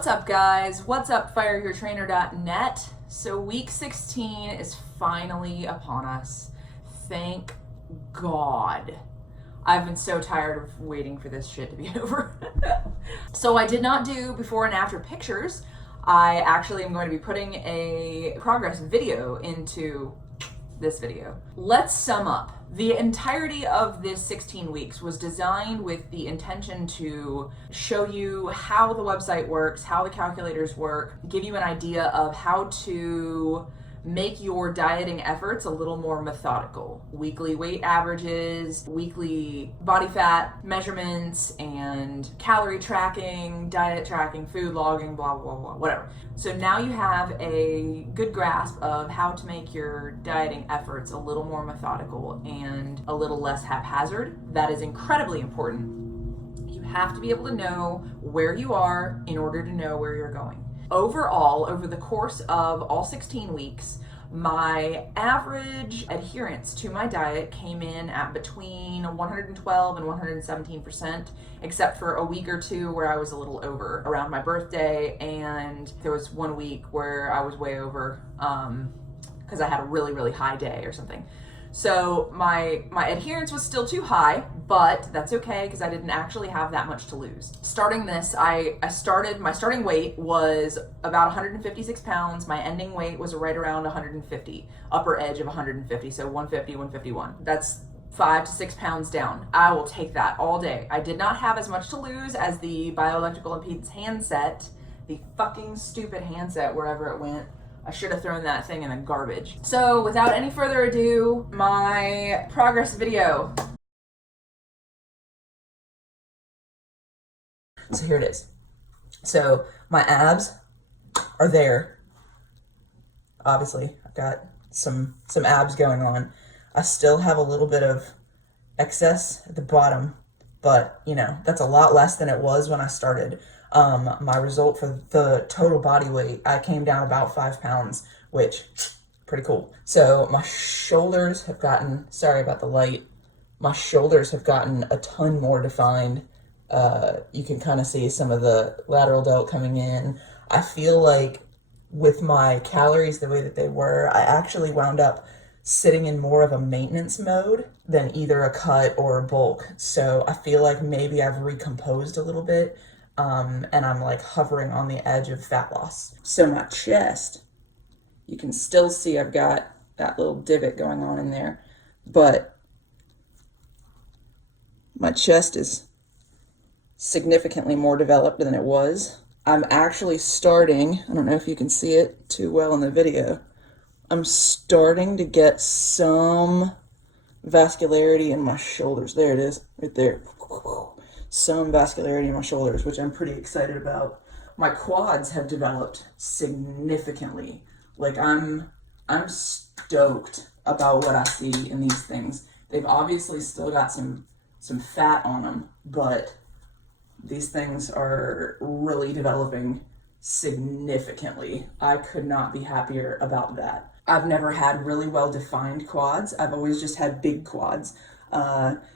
What's up, guys? What's up, fireyourtrainer.net? So week 16 is finally upon us. Thank God. I've been so tired of waiting for this shit to be over. So I did not do before and after pictures. I actually am going to be putting a progress video into this video. Let's sum up. The entirety of this 16 weeks was designed with the intention to show you how the website works, how the calculators work, give you an idea of how to make your dieting efforts a little more methodical. Weekly weight averages, weekly body fat measurements, and calorie tracking, diet tracking, food logging, blah, blah, blah, whatever. So now you have a good grasp of how to make your dieting efforts a little more methodical and a little less haphazard. That is incredibly important. You have to be able to know where you are in order to know where you're going. Overall, over the course of all 16 weeks, my average adherence to my diet came in at between 112 and 117%, except for a week or two where I was a little over around my birthday, and there was 1 week where I was way over because I had a really, really high day or something. So my adherence was still too high, but that's okay because I didn't actually have that much to lose. Starting this, my starting weight was about 156 pounds. My ending weight was right around 150, upper edge of 150, so 150, 151. That's 5 to 6 pounds down. I will take that all day. I did not have as much to lose as the bioelectrical impedance handset, the fucking stupid handset wherever it went. I should have thrown that thing in the garbage. So without any further ado, my progress video. So here it is. So my abs are there. Obviously, I've got some abs going on. I still have a little bit of excess at the bottom, but you know, that's a lot less than it was when I started. My result for the total body weight, I came down about 5 pounds, which pretty cool. So my shoulders have gotten, sorry about the light, my shoulders have gotten a ton more defined. You can kind of see some of the lateral delt coming in. I feel like with my calories the way that they were, I actually wound up sitting in more of a maintenance mode than either a cut or a bulk. So I feel like maybe I've recomposed a little bit. And I'm like hovering on the edge of fat loss. So my chest, you can still see I've got that little divot going on in there, but my chest is significantly more developed than it was. I'm actually starting, I don't know if you can see it too well in the video, I'm starting to get some vascularity in my shoulders. There it is, right there. Some vascularity in my shoulders, which I'm pretty excited about. My quads have developed significantly. Like I'm stoked about what I see in these things. They've obviously still got some fat on them, but these things are really developing significantly. I could not be happier about that. I've never had really well-defined quads. I've always just had big quads.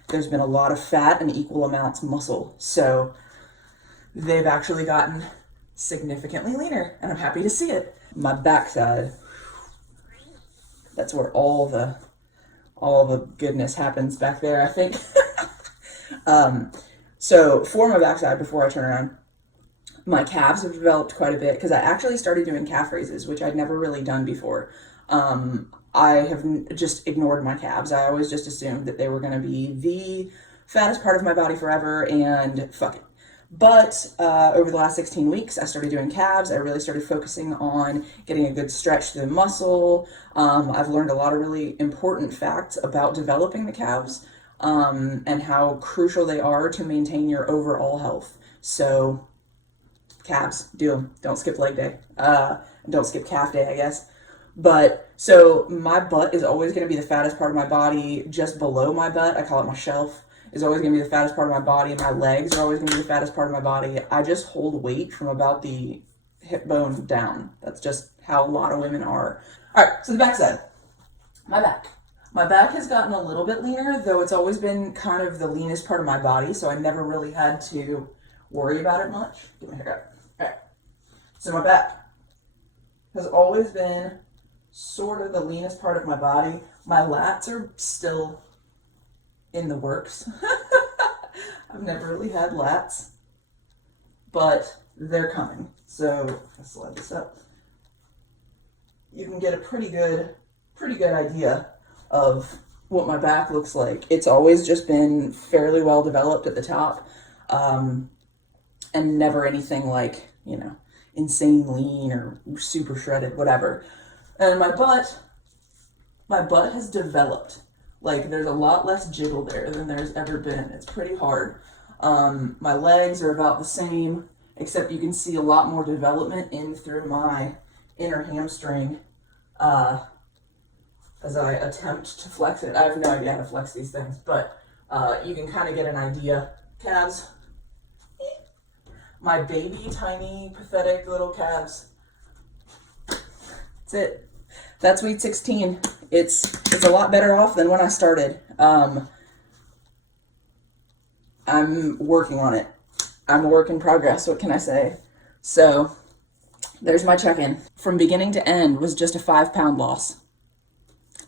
There's been a lot of fat and equal amounts muscle. So they've actually gotten significantly leaner, and I'm happy to see it. My backside, that's where all the goodness happens back there, I think. So for my backside, before I turn around, my calves have developed quite a bit because I actually started doing calf raises, which I'd never really done before. I have just ignored my calves. I always just assumed that they were going to be the fattest part of my body forever and fuck it. But over the last 16 weeks, I started doing calves. I really started focusing on getting a good stretch to the muscle. I've learned a lot of really important facts about developing the calves and how crucial they are to maintain your overall health. So calves, do them. Don't skip leg day. Don't skip calf day, I guess. But so my butt is always going to be the fattest part of my body. Just below my butt, I call it my shelf, is always going to be the fattest part of my body. My legs are always going to be the fattest part of my body. I just hold weight from about the hip bone down. That's just how a lot of women are. All right, so the backside. My back. My back has gotten a little bit leaner, though it's always been kind of the leanest part of my body, so I never really had to worry about it much. Get my hair up. All right. So my back has always been sort of the leanest part of my body. My lats are still in the works. I've never really had lats, but they're coming. So let's slide this up. You can get a pretty good idea of what my back looks like. It's always just been fairly well developed at the top, and never anything like, insane lean or super shredded, whatever. And my butt has developed. Like, there's a lot less jiggle there than there's ever been. It's pretty hard. My legs are about the same, except you can see a lot more development in through my inner hamstring as I attempt to flex it. I have no idea how to flex these things, but you can kind of get an idea. Calves. My baby, tiny, pathetic little calves. That's it. That's week 16. It's a lot better off than when I started. I'm working on it. I'm a work in progress. What can I say? So there's my check-in. From beginning to end was just a 5-pound loss.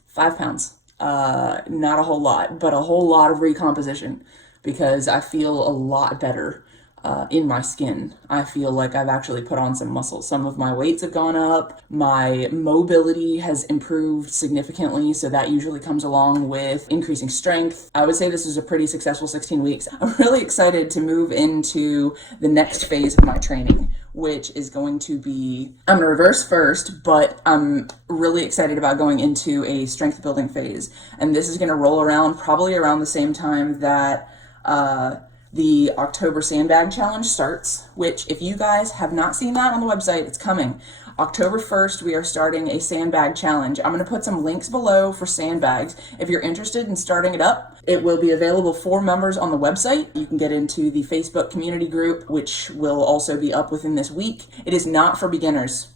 5 pounds. Not a whole lot, but a whole lot of recomposition, because I feel a lot better in my skin. I feel like I've actually put on some muscle. Some of my weights have gone up. My mobility has improved significantly, so that usually comes along with increasing strength. I would say this is a pretty successful 16 weeks. I'm really excited to move into the next phase of my training, which is going to be, I'm gonna reverse first, but I'm really excited about going into a strength building phase. And this is gonna roll around probably around the same time that the October Sandbag Challenge starts, which, if you guys have not seen that on the website, it's coming. October 1st, we are starting a sandbag challenge. I'm going to put some links below for sandbags. If you're interested in starting it up, it will be available for members on the website. You can get into the Facebook community group, which will also be up within this week. It is not for beginners.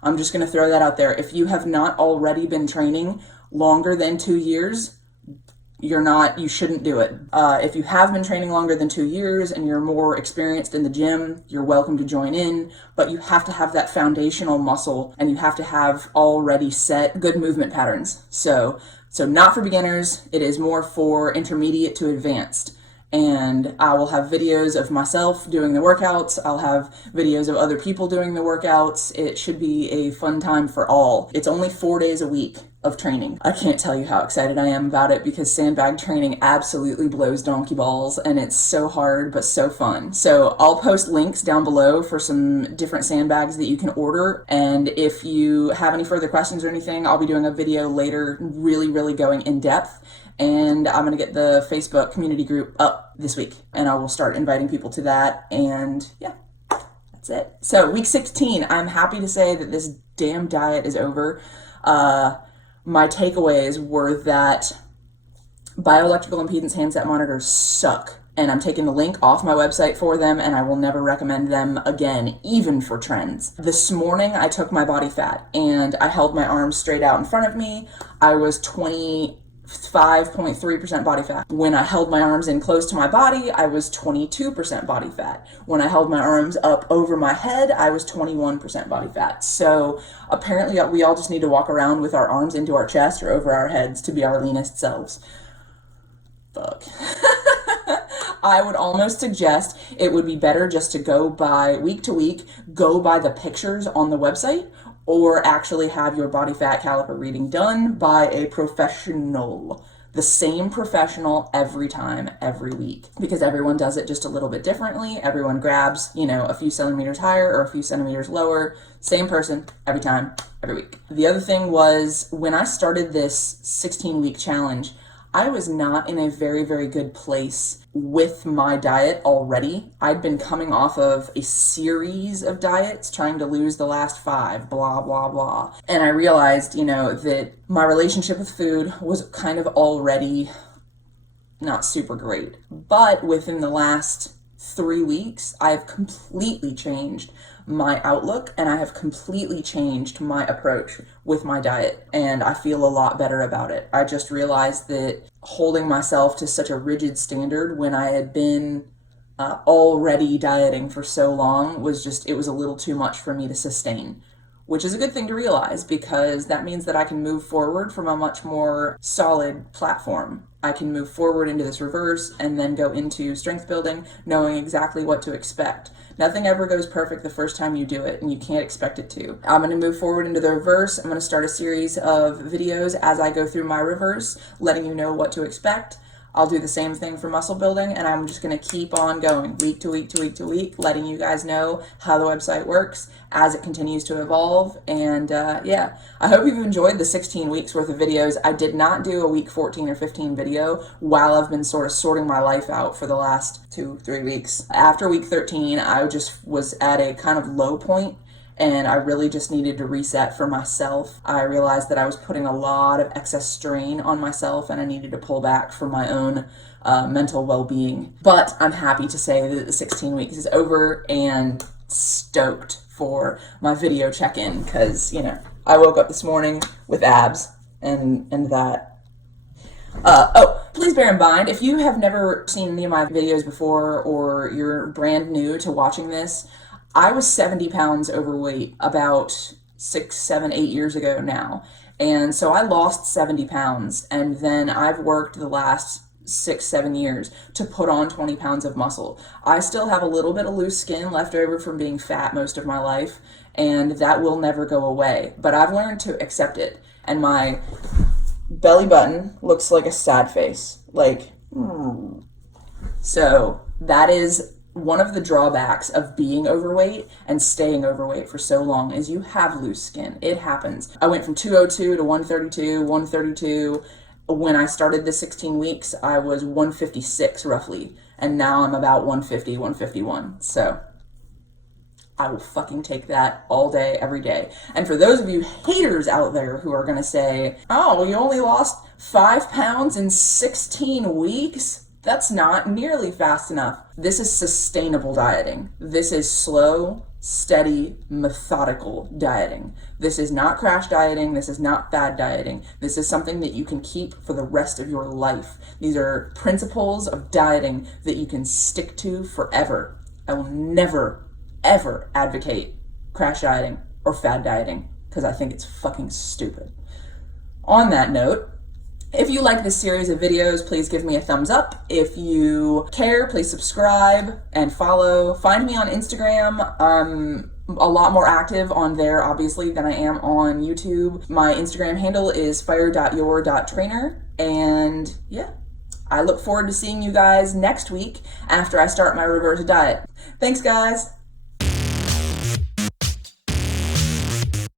I'm just going to throw that out there. If you have not already been training longer than 2 years, you shouldn't do it. If you have been training longer than 2 years and you're more experienced in the gym, you're welcome to join in, but you have to have that foundational muscle, and you have to have already set good movement patterns. So not for beginners. It is more for intermediate to advanced. And I will have videos of myself doing the workouts. I'll have videos of other people doing the workouts. It should be a fun time for all. It's only 4 days a week of training. I can't tell you how excited I am about it, because sandbag training absolutely blows donkey balls, and it's so hard but so fun. So I'll post links down below for some different sandbags that you can order, and if you have any further questions or anything, I'll be doing a video later really going in depth. And I'm going to get the Facebook community group up this week, and I will start inviting people to that. And yeah, that's it. So week 16, I'm happy to say that this damn diet is over. My takeaways were that bioelectrical impedance handset monitors suck, and I'm taking the link off my website for them, and I will never recommend them again, even for trends. This morning, I took my body fat, and I held my arms straight out in front of me. I was 25.3% body fat. When I held my arms in close to my body, I was 22% body fat. When I held my arms up over my head, I was 21% body fat. So apparently we all just need to walk around with our arms into our chest or over our heads to be our leanest selves. Fuck. I would almost suggest it would be better just to go by week to week, go by the pictures on the website, or actually have your body fat caliper reading done by a professional. The same professional every time, every week, because everyone does it just a little bit differently. Everyone grabs, a few centimeters higher or a few centimeters lower. Same person every time, every week. The other thing was, when I started this 16-week challenge, I was not in a very good place with my diet already. I'd been coming off of a series of diets, trying to lose the last 5, blah, blah, blah. And I realized, that my relationship with food was kind of already not super great. But within the last 3 weeks, I've completely changed my outlook, and I have completely changed my approach with my diet, and I feel a lot better about it. I just realized that holding myself to such a rigid standard when I had been already dieting for so long was just, it was a little too much for me to sustain, which is a good thing to realize because that means that I can move forward from a much more solid platform. I can move forward into this reverse and then go into strength building knowing exactly what to expect. Nothing ever goes perfect the first time you do it, and you can't expect it to. I'm going to move forward into the reverse. I'm going to start a series of videos as I go through my reverse, letting you know what to expect. I'll do the same thing for muscle building, and I'm just going to keep on going week to week to week to week, letting you guys know how the website works as it continues to evolve. And yeah, I hope you've enjoyed the 16 weeks worth of videos. I did not do a week 14 or 15 video while I've been sort of sorting my life out for the last 2-3 weeks. After week 13, I just was at a kind of low point, and I really just needed to reset for myself. I realized that I was putting a lot of excess strain on myself, and I needed to pull back for my own mental well-being. But I'm happy to say that the 16 weeks is over and stoked for my video check-in because, you know, I woke up this morning with abs and that. Please bear in mind, if you have never seen any of my videos before or you're brand new to watching this, I was 70 pounds overweight about 6, 7, 8 years ago now. And so I lost 70 pounds, and then I've worked the last 6, 7 years to put on 20 pounds of muscle. I still have a little bit of loose skin left over from being fat most of my life, and that will never go away. But I've learned to accept it, and my belly button looks like a sad face. Like, So that is one of the drawbacks of being overweight and staying overweight for so long is you have loose skin. It happens. I went from 202 to 132, 132. When I started the 16 weeks, I was 156 roughly, and now I'm about 150, 151. So I will fucking take that all day, every day. And for those of you haters out there who are going to say, oh, well, you only lost 5 pounds in 16 weeks? That's not nearly fast enough. This is sustainable dieting. This is slow, steady, methodical dieting. This is not crash dieting. This is not fad dieting. This is something that you can keep for the rest of your life. These are principles of dieting that you can stick to forever. I will never, ever advocate crash dieting or fad dieting because I think it's fucking stupid. On that note, if you like this series of videos, please give me a thumbs up. If you care, please subscribe and follow. Find me on Instagram. I'm a lot more active on there, obviously, than I am on YouTube. My Instagram handle is fire.your.trainer. And yeah, I look forward to seeing you guys next week after I start my reverse diet. Thanks, guys.